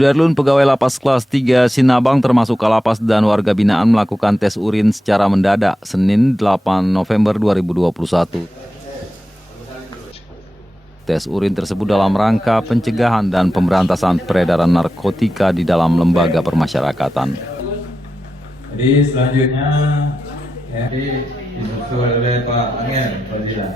Sudarlun, pegawai lapas kelas 3 Sinabang termasuk Kalapas dan warga binaan melakukan tes urin secara mendadak Senin 8 November 2021. Tes urin tersebut dalam rangka pencegahan dan pemberantasan peredaran narkotika di dalam lembaga permasyarakatan. Jadi selanjutnya oleh Pak Angel.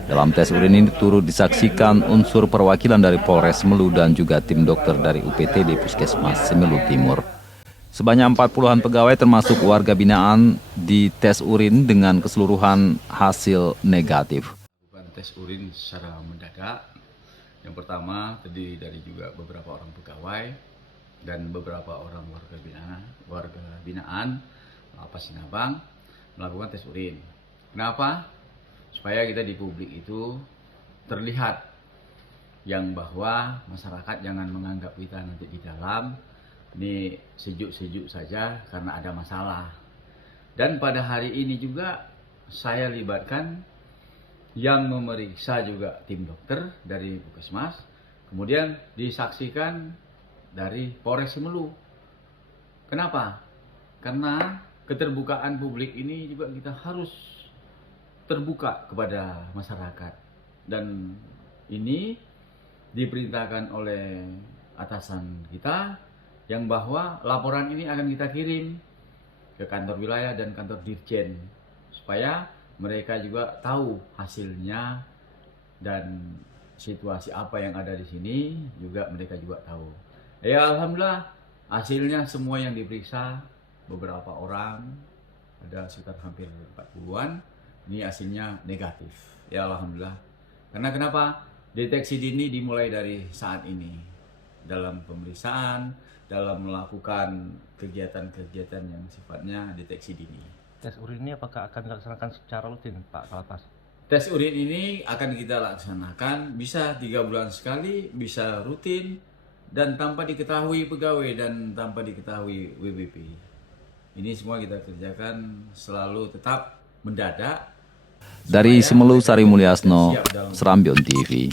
Dalam tes urin ini turut disaksikan unsur perwakilan dari Polres Semelu dan juga tim dokter dari UPTD Puskesmas Semelu Timur. Sebanyak 40-an pegawai termasuk warga binaan di tes urin dengan keseluruhan hasil negatif. Bukan tes urin secara mendadak. Yang pertama terdiri dari juga beberapa orang pegawai dan beberapa orang warga binaan Lapas Sinabang melakukan tes urin. Kenapa? Supaya kita di publik itu terlihat yang bahwa masyarakat jangan menganggap kita nanti di dalam ini sejuk-sejuk saja karena ada masalah. Dan pada hari ini juga saya libatkan yang memeriksa juga tim dokter dari Puskesmas, kemudian disaksikan dari Polres Semelu. Kenapa? Karena keterbukaan publik ini juga kita harus terbuka kepada masyarakat, dan ini diperintahkan oleh atasan kita yang bahwa laporan ini akan kita kirim ke kantor wilayah dan kantor dirjen supaya mereka juga tahu hasilnya dan situasi apa yang ada di sini juga mereka juga tahu. Ya alhamdulillah hasilnya semua yang diperiksa beberapa orang ada sekitar hampir 40-an ini hasilnya negatif. Ya alhamdulillah. Karena kenapa? Deteksi dini dimulai dari saat ini dalam pemeriksaan, dalam melakukan kegiatan-kegiatan yang sifatnya deteksi dini. Tes urin ini apakah akan dilaksanakan secara rutin, Pak Kalapas? Tes urin ini akan kita laksanakan bisa 3 bulan sekali, bisa rutin, dan tanpa diketahui pegawai dan tanpa diketahui WBP. Ini semua kita kerjakan selalu tetap mendadak. Dari Semelu, Sari Mulyasno, Serambion TV.